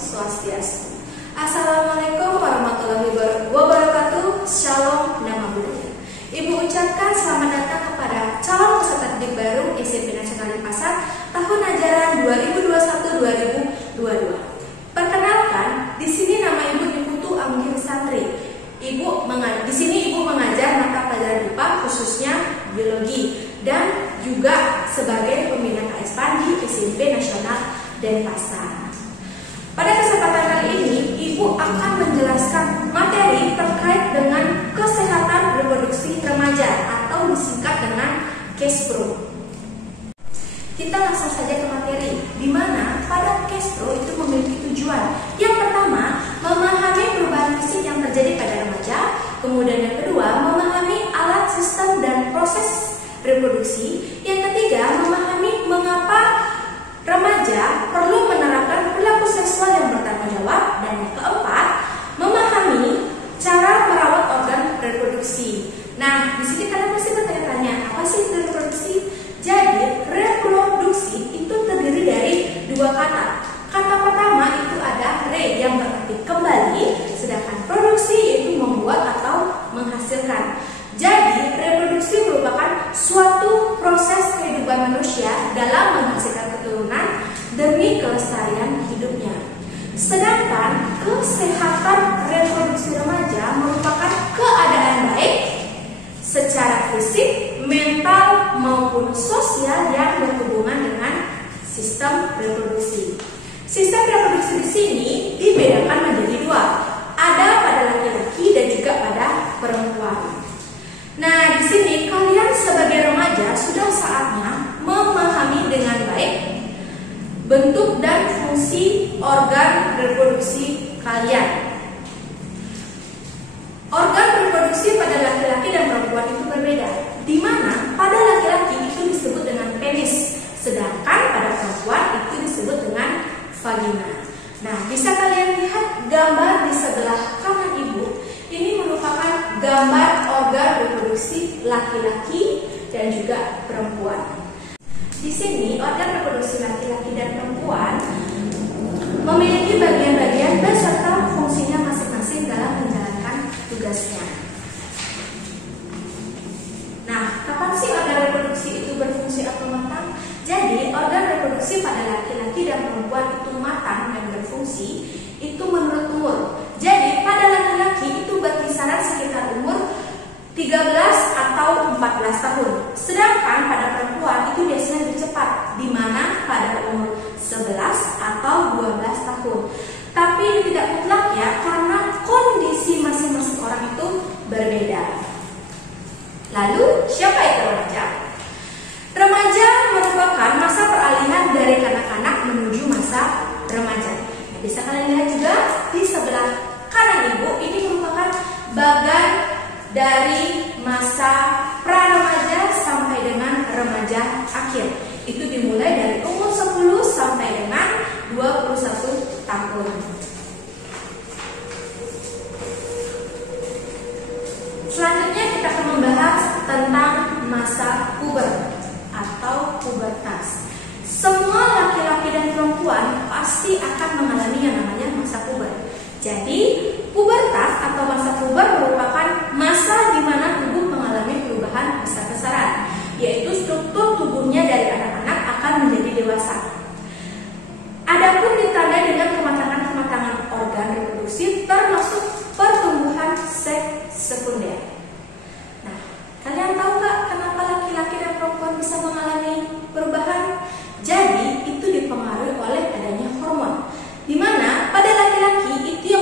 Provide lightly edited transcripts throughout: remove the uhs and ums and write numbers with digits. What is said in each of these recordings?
Swastiastu. Assalamualaikum warahmatullahi wabarakatuh. Shalom Nama Budaya. Ibu ucapkan selamat datang kepada calon peserta didik baru SMP Nasional Denpasar tahun ajaran 2021-2022. Perkenalkan, di sini nama Ibu Putu Anggi Santri. Di sini Ibu mengajar mata pelajaran IPA khususnya biologi dan juga sebagai pembina KS di SMP Nasional Denpasar. Pada kesempatan kali ini, Ibu akan menjelaskan materi terkait dengan kesehatan reproduksi remaja atau disingkat dengan KESPRO. Kita langsung saja ke materi, di mana pada KESPRO itu memiliki tujuan. Yang pertama, memahami perubahan fisik yang terjadi pada remaja. Kemudian yang kedua, memahami alat, sistem, dan proses reproduksi. Yang ketiga, memahami mengapa remaja perlu menerapkan perilaku seksual yang bertanggung jawab. Dan yang keempat, memahami cara merawat organ reproduksi. Nah, di sini kalian pasti bertanya-tanya, apa sih reproduksi? Jadi, reproduksi itu terdiri dari dua kata. Kata pertama itu ada re yang berarti kembali, sedangkan produksi yaitu membuat atau menghasilkan. Jadi, reproduksi merupakan suatu proses kehidupan manusia dalam menghasilkan keturunan demi kelestarian hidupnya. Sedangkan kesehatan reproduksi remaja merupakan keadaan baik secara fisik, mental maupun sosial yang berhubungan dengan sistem reproduksi. Sistem reproduksi di sini dibedakan menjadi dua, ada pada laki-laki dan juga pada perempuan. Nah, di sini kalian sebagai remaja sudah saatnya memahami dengan baik bentuk dan fungsi organ reproduksi kalian. Organ reproduksi pada laki-laki dan perempuan itu berbeda, di mana pada laki-laki itu disebut dengan penis, sedangkan pada perempuan itu disebut dengan vagina. Nah, bisa kalian lihat gambar di sebelah kanan Ibu. Ini merupakan gambar organ reproduksi laki-laki dan juga perempuan. Di sini organ reproduksi laki-laki dan perempuan memiliki bagian-bagian beserta fungsinya masing-masing dalam menjalankan tugasnya. Nah, kapan sih organ reproduksi itu berfungsi atau matang? Jadi, organ reproduksi pada laki-laki dan perempuan itu matang dan berfungsi itu menurut umur. Jadi, pada laki-laki itu berkisaran sekitar umur 13 atau 14 tahun. Sedangkan pada perempuan itu biasanya lebih cepat, di mana pada umur 11 atau 12 tahun. Tapi ini tidak mutlak ya, karena kondisi masing-masing orang itu berbeda. Lalu, siapa itu remaja? Remaja merupakan masa peralihan dari kanak-kanak menuju masa remaja. Nah, bisa kalian lihat juga di sebelah kanan Ibu, ini merupakan bagan dari masa pra-remaja sampai dengan remaja akhir. Itu dimulai dari umur 10 sampai dengan 21 tahun. Selanjutnya kita akan membahas tentang masa puber atau pubertas. Semua laki-laki dan perempuan pasti akan mengalami yang namanya masa puber. Jadi, pubertas atau masa puber merupakan masa di mana tubuh mengalami perubahan besar-besaran, yaitu struktur tubuhnya dari anak-anak akan menjadi dewasa. Adapun ditandai dengan kematangan-kematangan organ reproduksi termasuk pertumbuhan seks sekunder. Nah, kalian tahu nggak kenapa laki-laki dan perempuan bisa mengalami perubahan? Jadi, itu dipengaruhi oleh adanya hormon, di mana pada laki-laki itu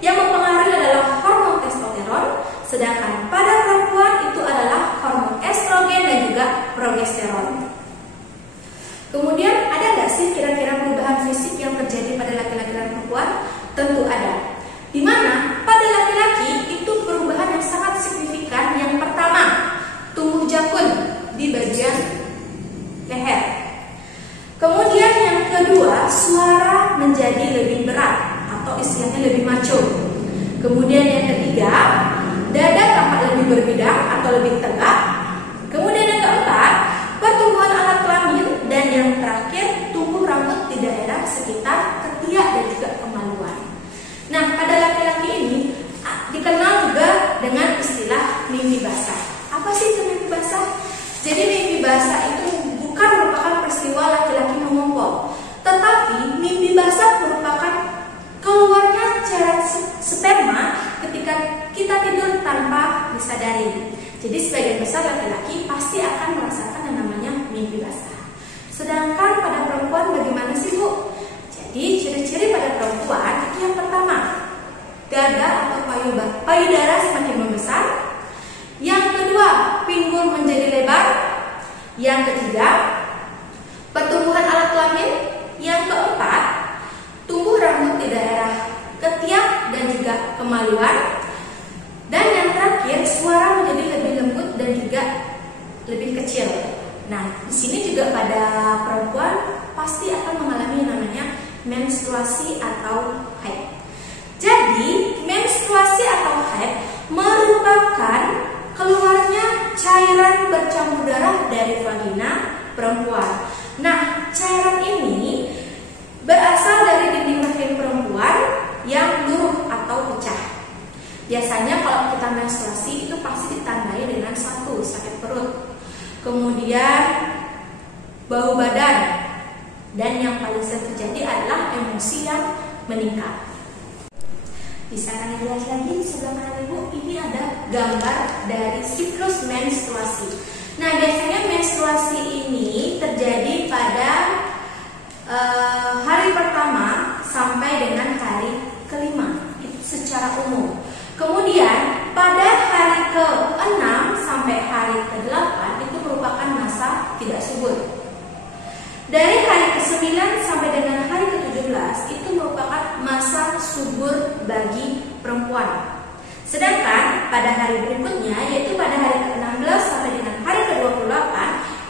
yang mempengaruhi adalah hormon testosteron, sedangkan pada perempuan itu adalah hormon estrogen dan juga progesteron. Kemudian ada nggak sih kira-kira perubahan fisik yang terjadi pada laki-laki dan perempuan? Tentu ada. Di mana pada laki-laki itu perubahan yang sangat signifikan. Yang pertama, tumbuh jakun di bagian leher. Kemudian yang kedua, suara menjadi lebih berat atau istilahnya lebih maco. Kemudian yang ketiga, dada tampak lebih berbidang atau lebih tegak. Kemudian yang keempat, pertumbuhan alat kelamin. Dan yang terakhir, tumbuh rambut di daerah sekitar ketiak dan juga kemaluan. sadari. Jadi sebagian besar laki-laki pasti akan merasakan yang namanya mimpi basah. Sedangkan pada perempuan bagaimana sih, Bu? Jadi ciri-ciri pada perempuan itu yang pertama, dada atau payudara semakin membesar. Yang kedua, pinggul menjadi lebar. Yang ketiga, pertumbuhan alat kelamin. Yang keempat, tumbuh rambut di daerah ketiak dan juga kemaluan. Dan yang terakhir, suara menjadi lebih lembut dan juga lebih kecil. Nah, di sini juga pada perempuan pasti akan mengalami namanya menstruasi atau haid. Jadi, menstruasi atau haid merupakan keluarnya cairan bercampur darah dari vagina perempuan. Nah, cairan ini berasal dari dinding rahim perempuan yang luruh atau pecah. Biasanya kalau kita menstruasi itu pasti ditandai dengan satu, sakit perut, kemudian bau badan, dan yang paling sering terjadi adalah emosi yang meningkat. Bisa kalian lihat lagi di sebelah kanan Ibu, ini ada gambar dari siklus menstruasi. Nah, biasanya menstruasi ini terjadi pada hari pertama sampai dengan hari kelima, itu secara umum. Kemudian pada hari ke-6 sampai hari ke-8 itu merupakan masa tidak subur. Dari hari ke-9 sampai dengan hari ke-17 itu merupakan masa subur bagi perempuan. Sedangkan pada hari berikutnya, yaitu pada hari ke-16 sampai dengan hari ke-28,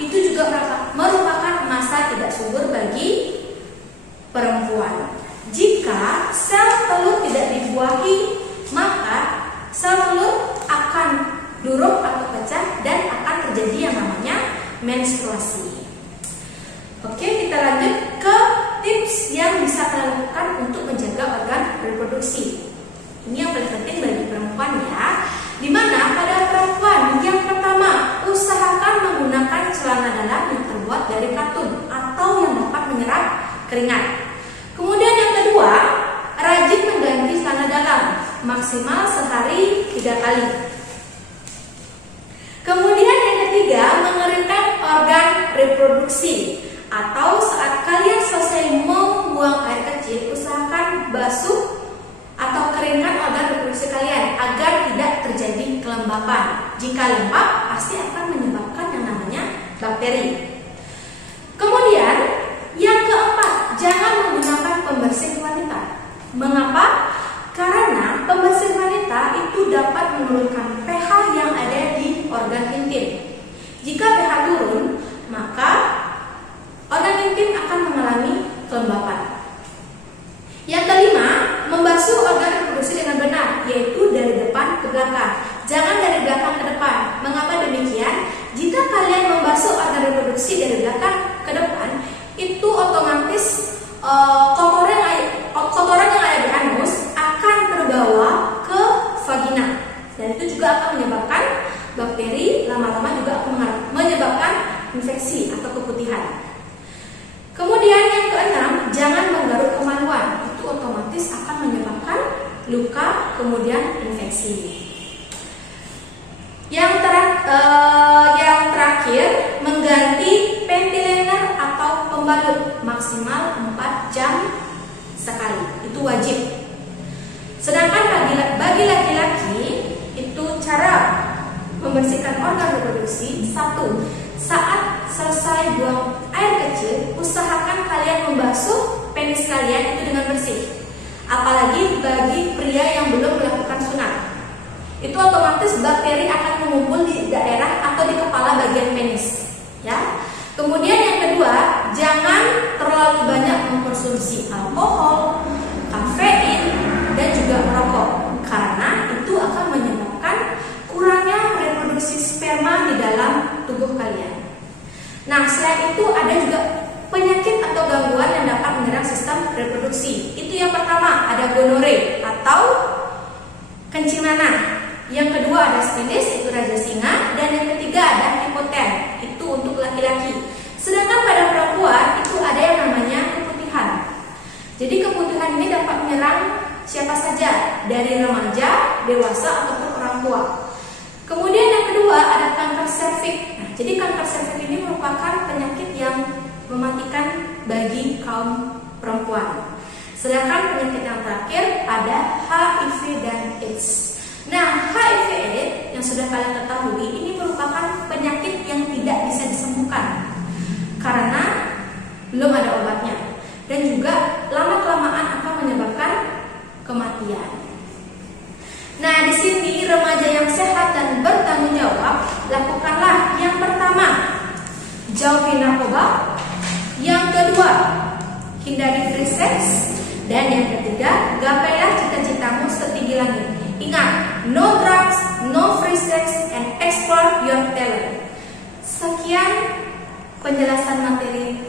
itu juga merupakan masa tidak subur bagi perempuan. Jika sel telur tidak dibuahi, maka sel telur akan luruh atau pecah dan akan terjadi yang namanya menstruasi. Oke, kita lanjut ke tips yang bisa kita lakukan untuk menjaga organ reproduksi. Ini yang paling penting bagi perempuan ya. Dimana pada perempuan yang pertama, usahakan menggunakan celana dalam yang terbuat dari katun atau yang dapat menyerap keringat. Kemudian yang kedua, rajin mengganti celana dalam, maksimal sehari 3 kali. Kemudian yang ketiga, mengeringkan organ reproduksi, atau saat kalian selesai membuang air kecil, usahakan basuh atau keringkan organ reproduksi kalian agar tidak terjadi kelembapan. Jika lembab, pasti akan menyebabkan yang namanya bakteri. Kemudian yang keempat, jangan menggunakan pembersih wanita. Mengapa? Karena pembersih wanita itu dapat menurunkan pH yang ada di organ intim. Jika pH turun, maka organ intim akan mengalami kelembapan. Yang kelima, membasuh organ reproduksi dengan benar, yaitu dari depan ke belakang. Jangan dari belakang ke depan. Mengapa demikian? Jika kalian membasuh organ reproduksi dari belakang ke depan, itu otomatis kotoran yang ada di anus akan terbawa ke vagina, dan itu juga akan menyebabkan bakteri, lama-lama juga akan menyebabkan infeksi atau keputihan. Kemudian yang keenam, jangan menggaruk kemaluan, itu otomatis akan menyebabkan luka kemudian infeksi. Yang terakhir, mengganti panty liner atau pembalut maksimal 4 jam sekali, itu wajib. Sedangkan bagi laki-laki itu cara membersihkan organ reproduksi, satu, saat selesai buang air kecil, usahakan kalian membasuh penis kalian itu dengan bersih. Apalagi bagi pria yang belum melakukan sunat, itu otomatis bakteri akan mengumpul di daerah atau di kepala bagian penis, ya. Kemudian yang kedua, jangan terlalu banyak mengkonsumsi alkohol, kafein, dan juga merokok, karena itu akan menyebabkan kurangnya reproduksi sperma di dalam tubuh kalian. Nah, selain itu ada juga penyakit atau gangguan yang dapat menyerang sistem reproduksi. Itu yang pertama, ada gonore atau kencing nanah. Yang kedua ada stilis, itu raja singa, dan yang ketiga ada hipoten, itu untuk laki-laki. Sedangkan pada perempuan itu ada yang namanya keputihan. Jadi keputihan ini dapat menyerang siapa saja, dari remaja, dewasa, ataupun orang tua. Kemudian yang kedua ada kanker serviks. Nah, jadi kanker serviks ini merupakan penyakit yang mematikan bagi kaum perempuan. Sedangkan penyakit yang terakhir ada HIV dan AIDS. Nah, HIV/AIDS yang sudah kalian ketahui ini merupakan penyakit yang tidak bisa disembuhkan karena belum ada obatnya dan juga lama-kelamaan akan menyebabkan kematian. Nah, di sini remaja yang sehat dan bertanggung jawab, lakukanlah yang pertama, jauhi narkoba, yang kedua, hindari free sex, dan yang ketiga, gapailah cita-citamu setinggi langit. Ingat, no drugs, no free sex, and explore your talent. Sekian penjelasan materi